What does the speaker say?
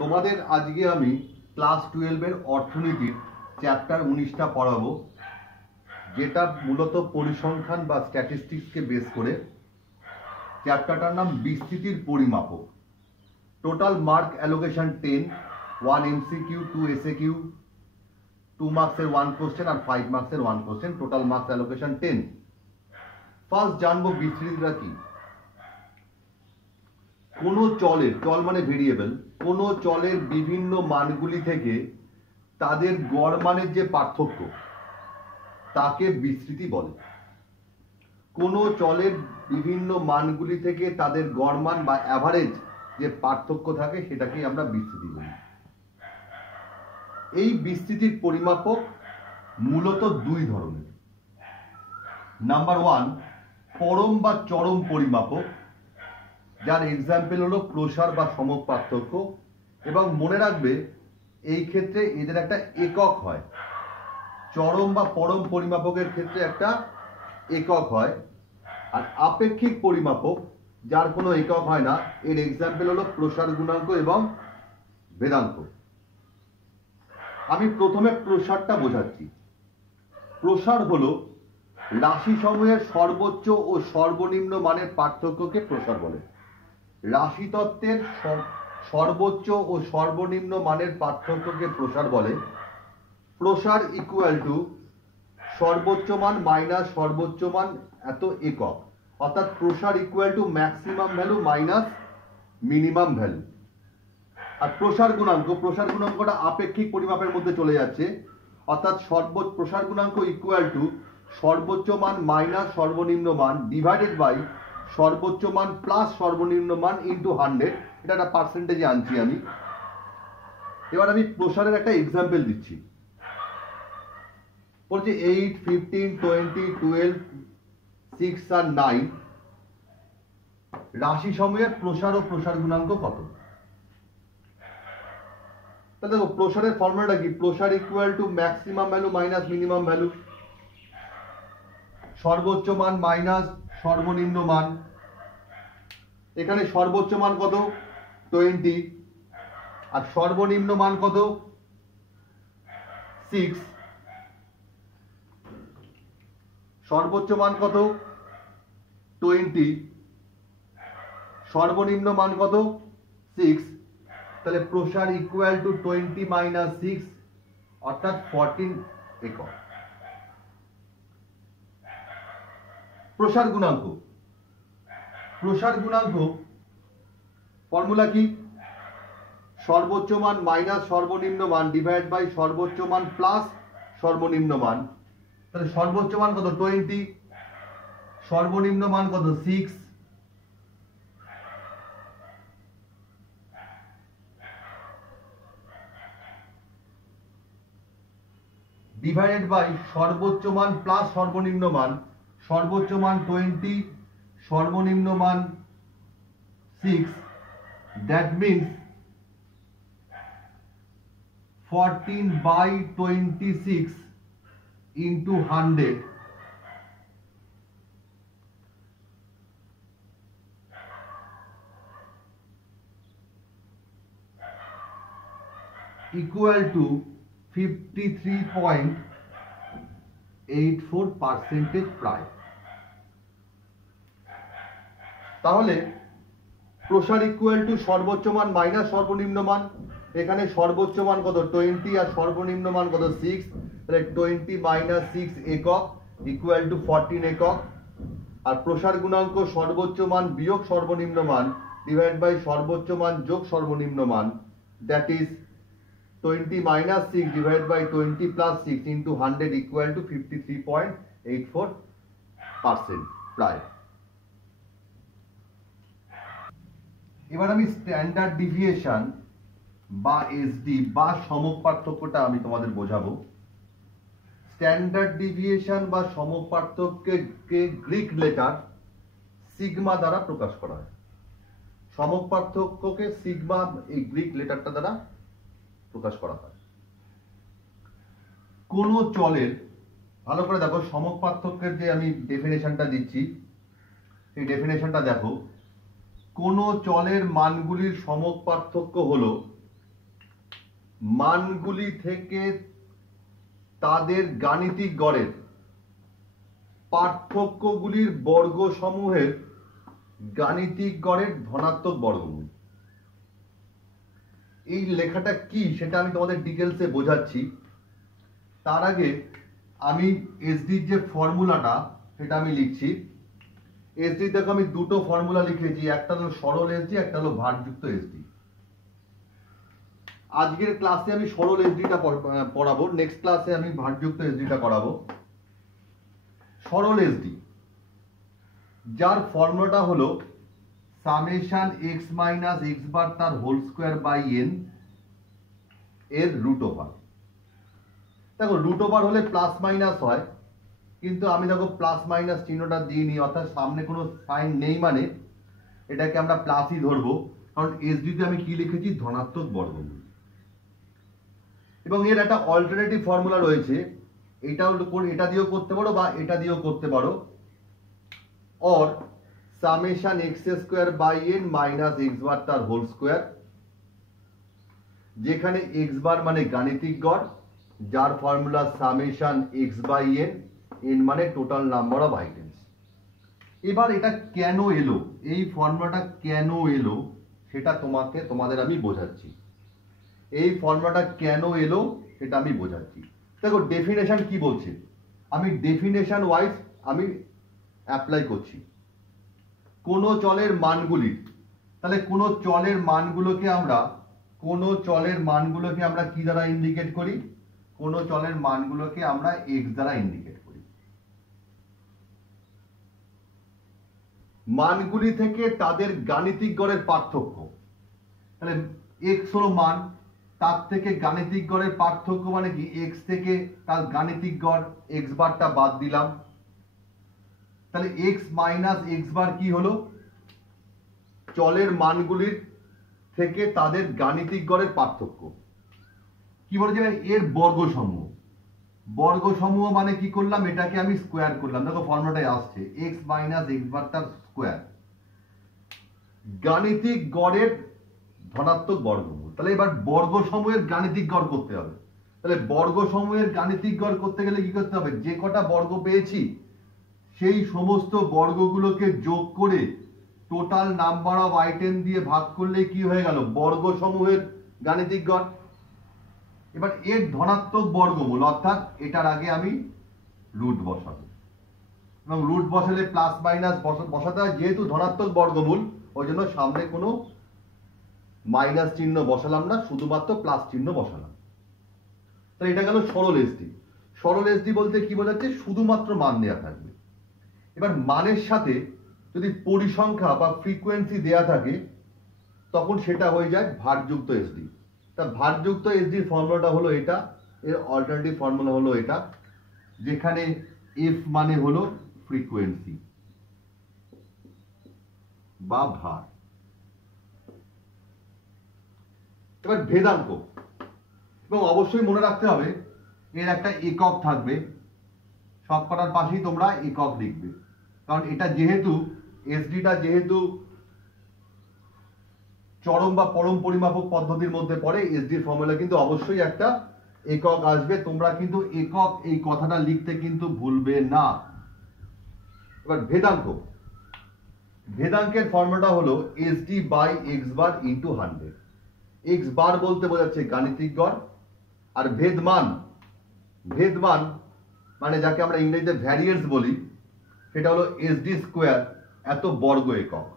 তোমাদের আজকে আমি ক্লাস 12 অর্থনীতির চ্যাপ্টার 19টা পড়াবো, যেটা মূলত পরিসংখ্যান বা স্ট্যাটিস্টিক্সকে বেস করে। চ্যাপ্টারটার নাম বিস্তৃতির পরিমাপক। Total mark allocation 10, 1 MCQ, 2 SAQ, 2 মার্কসের 1 কোশ্চেন আর 5 মার্কসের 1 question, total marks allocation 10। First জানবো বিস্তৃতিটা কি। কোনো চলের, চল মানে ভেরিয়েবল, কোনো চলের বিভিন্ন মানগুলি থেকে তাদের গড় মানের যে পার্থক্য তাকে বিস্তৃতি বলে। কোনো চলের বিভিন্ন মানগুলি থেকে তাদের গড় মান বা অ্যাভারেজ যে পার্থক্য থাকে সেটাকেই আমরা বিস্তৃতি বলি। এই বিস্তৃতির পরিমাপক মূলত দুই ধরনের। নাম্বার 1, পরম বা চরম পরিমাপক, যার এক্সাম্পল হলো প্রসার বা সমক পার্থক্য। এবং মনে রাখবে এই ক্ষেত্রে এদের একটা একক হয়। চরম বা পরম পরিমাপকের ক্ষেত্রে একটা একক হয়, আর আপেক্ষিক পরিমাপক যার কোনো একক হয় না, এর এক্সাম্পল হলো প্রসার গুণাঙ্ক এবং ভেদাঙ্ক। আমি প্রথমে প্রসারটা বোঝাচ্ছি। প্রসার হলো রাশি সমূহের সর্বোচ্চ ও সর্বনিম্ন মানের পার্থক্যকে প্রসার বলে। রাশি তত্ত্বের সর্বোচ্চ ও সর্বনিম্ন মানের পার্থক্যকে প্রসার বলে। প্রসার ইকুয়াল টু সর্বোচ্চ মান মাইনাস সর্বোচ্চ মান এত একক, অর্থাৎ প্রসার equal to maximum value minus minimum value. আর প্রসার গুণাঙ্কটা আপেক্ষিক পরিমাপের মধ্যে চলে যাচ্ছে, অর্থাৎ প্রসার গুণাঙ্ক ইকুয়াল টু সর্বোচ্চ মান মাইনাস সর্বনিম্ন মান ডিভাইডেড বাই সর্বোচ্চ মান প্লাস সর্বনিম্ন মান ইন্টু 100। এটা একটা পার্সেন্টেজে আনছি আমি। এবার আমি প্রসারের একটা এক্সাম্পল দিচ্ছি। বলছি 8, 15, 20, 12, 6 আর 9 রাশি সমূহের প্রসার ও প্রসার গুণাঙ্ক কত? তাহলে দেখো প্রসারের ফর্মুলাটা কি? প্রসার equal to maximum value minus minimum value, সর্বোচ্চ মান মাইনাস সর্বনিম্ন মান। এখানে সর্বোচ্চ মান কত? 20, আর সর্বনিম্ন মান কত? 6। সর্বোচ্চ মান কত? 20, সর্বনিম্ন মান কত? 6। তাহলে প্রসার ইকুয়াল টু 20 মাইনাস 6, অর্থাৎ 14 একক। প্রসার গুণাঙ্ক ফর্মুলা কি? সর্বোচ্চ মান মাইনাস সর্বনিম্ন মান ডিভাইড বাই সর্বোচ্চ মান প্লাস সর্বনিম্ন মান। তাহলে সর্বোচ্চ মান কত? 20, সর্বনিম্ন মান কত? 6, ডিভাইডেড বাই সর্বোচ্চ মান প্লাস সর্বনিম্ন মান। সর্বোচ্চ মান 20, সর্বনিম্ন মান 6, that means 14/26 into 100 equal to 53.84% প্রায়। তাহলে প্রসার ইকুয়াল টু সর্বোচ্চ মান মাইনাস সর্বনিম্ন মান। এখানে সর্বোচ্চ মান কত? 20 আর সর্বনিম্ন মান কত? 6। তাহলে 20 মাইনাস 6 একক ইকুয়াল টু 14 একক। আর প্রসার গুণাঙ্ক সর্বোচ্চ মান বিয়োগ সর্বনিম্ন মান ডিভাইড বাই সর্বোচ্চ মান যোগ সর্বনিম্ন মান, that is 20 minus 6 divided by 20 plus 6 into 100 equal to 53.84% প্রায়। এবার আমি স্ট্যান্ডার্ড ডিভিয়েশন বা এসডি বা সমক পার্থক্যটা আমি তোমাদের বোঝাবো। স্ট্যান্ডার্ড ডিভিয়েশন বা সমক পার্থক্যকে গ্রিক লেটার সিগমা দ্বারা প্রকাশ করা হয়। সমক পার্থক্যকে সিগমা এই গ্রিক লেটারটা দ্বারা প্রকাশ করা হয়। কোন চলের, ভালো করে দেখো সমক পার্থক্যের যে আমি ডেফিনেশনটা দিচ্ছি, এই ডেফিনেশনটা দেখো। কোন চলের মানগুলির সমক পার্থক্য হলো মানগুলি থেকে তাদের গাণিতিক গড়ের পার্থক্যগুলির বর্গসমূহের গাণিতিক গড়ের ধনাত্মক বর্গমূল। এই লেখাটা কি সেটা আমি তোমাদের ডিটেলসে বোঝাচ্ছি। তার আগে আমি এসডির যে ফর্মুলাটা সেটা আমি লিখছি। এসডি দেখো আমি দুটো ফর্মুলা লিখেছি, একটা হলো সরল এসডি, একটা হলো ভারযুক্ত এসডি। আজকের ক্লাসে আমি সরল এসডিটা পড়াবো, নেক্সট ক্লাসে আমি ভারযুক্ত এসডিটা করাবো। সরল এসডি যার ফর্মুলাটা হলো summation x minus X bar তার হোল স্কোয়ার বাই এন এর রুট ওভার। দেখো রুট ওভার হলে প্লাস মাইনাস হয়, কিন্তু আমি দেখো প্লাস মাইনাস চিহ্নটা দিইনি, অর্থাৎ সামনে কোনো সাইন নেই, মানে এটাকে আমরা প্লাসই ধরবো, কারণ এসডিতে আমি কি লিখেছি, ধনাত্মক বর্গমূল। এবং এর একটা অল্টারনেটিভ ফর্মুলা রয়েছে, এটা দিয়েও করতে পারো বা এটা দিয়েও করতে পারো। Or summation X square by N minus X bar তার হোল স্কোয়ার, যেখানে এক্স বার মানে গাণিতিক গড়, যার formula summation X by N, N মানে টোটাল নাম্বার অফ আইটেমস। এবার এটা কেন এলো, এই ফর্মুলাটা কেন এলো সেটা তোমাদের আমি বোঝাচ্ছি। এই ফর্মুলাটা কেন এলো সেটা আমি বোঝাচ্ছি। দেখো ডেফিনেশন কি বলছে, আমি ডেফিনেশন ওয়াইজ আমি অ্যাপ্লাই করছি। কোন চলের মানগুলি, তাহলে কোন চলের মানগুলোকে আমরা কি দ্বারা ইন্ডিকেট করি, কোন চলের মানগুলোকে আমরা এক্স দ্বারা ইন্ডিকেট করি। মানগুলি থেকে তাদের গাণিতিক গড়ের পার্থক্য, তাহলে এক্স হলো মান, তার থেকে গাণিতিক গড়ের পার্থক্য মানে কি, এক্স থেকে তার গাণিতিক গড় এক্স বারটা বাদ দিলাম, তাহলে এক্স মাইনাস এক্স বার কি হলো, চলের মানগুলির থেকে তাদের গাণিতিক গড়ের পার্থক্য। কি বলেছে, এর বর্গসমূহ। বর্গসমূহ মানে কি করলাম, এটাকে আমি স্কোয়ার করলাম, দেখো ফর্মুলাটাই আসছে এক্স মাইনাস এক্স বার তার স্কোয়ার, গাণিতিক গড়ের ধনাত্মক বর্গমূল। তাহলে এবার বর্গসমূহের গাণিতিক গড় করতে হবে। তাহলে বর্গসমূহের গাণিতিক গড় করতে গেলে কি করতে হবে, যে কটা বর্গ পেয়েছি সেই সমস্ত বর্গগুলোকে যোগ করে টোটাল নাম্বার অফ আইটেম দিয়ে ভাগ করলে কি হয়ে গেল, বর্গসমূহের গাণিতিক গড়। এবার এর ধনাত্মক বর্গমূল, অর্থাৎ এটার আগে আমি রুট বসাবো, এবং রুট বসালে প্লাস মাইনাস বসাতে হয়, যেহেতু ধনাত্মক বর্গমূল ওই জন্য সামনে কোনো মাইনাস চিহ্ন বসালাম না, শুধুমাত্র প্লাস চিহ্ন বসালাম। তাহলে এটা গেল সরল এসডি। সরল এসডি বলতে কি বোঝাচ্ছে, শুধুমাত্র মান দেওয়া থাকবে। এবার মানের সাথে যদি পরিসংখ্যা বা ফ্রিকোয়েন্সি দেয়া থাকে তখন সেটা হয়ে যায় ভারযুক্ত এসডি। তা ভারযুক্ত এসডির ফর্মুলাটা হলো এটা, এর অল্টারনেটিভ ফর্মুলা হলো এটা, যেখানে এফ মানে হলো ফ্রিকোয়েন্সি বা ভার। এবার ভেদাঙ্ক, এবং অবশ্যই মনে রাখতে হবে এর একটা একক থাকবে, সব কটার পাশেই তোমরা একক লিখবে, কারণ এটা যেহেতু এসডিটা যেহেতু চরম বা পরম পরিমাপক পদ্ধতির মধ্যে পড়ে, এসডির ফর্মুলা কিন্তু অবশ্যই একটা একক আসবে। তোমরা কিন্তু একক এই কথাটা লিখতে কিন্তু ভুলবে না। এবার ভেদাঙ্ক, ভেদাঙ্কের ফর্মুলাটা হলো SD by X bar into 100। X bar বলতে বোঝাচ্ছে গাণিতিক গড়, আর ভেদমান মানে যাকে আমরা ইংরেজিতে ভ্যারিয়েন্স বলি, সেটা হলো এসডি স্কোয়ার এত বর্গ একক।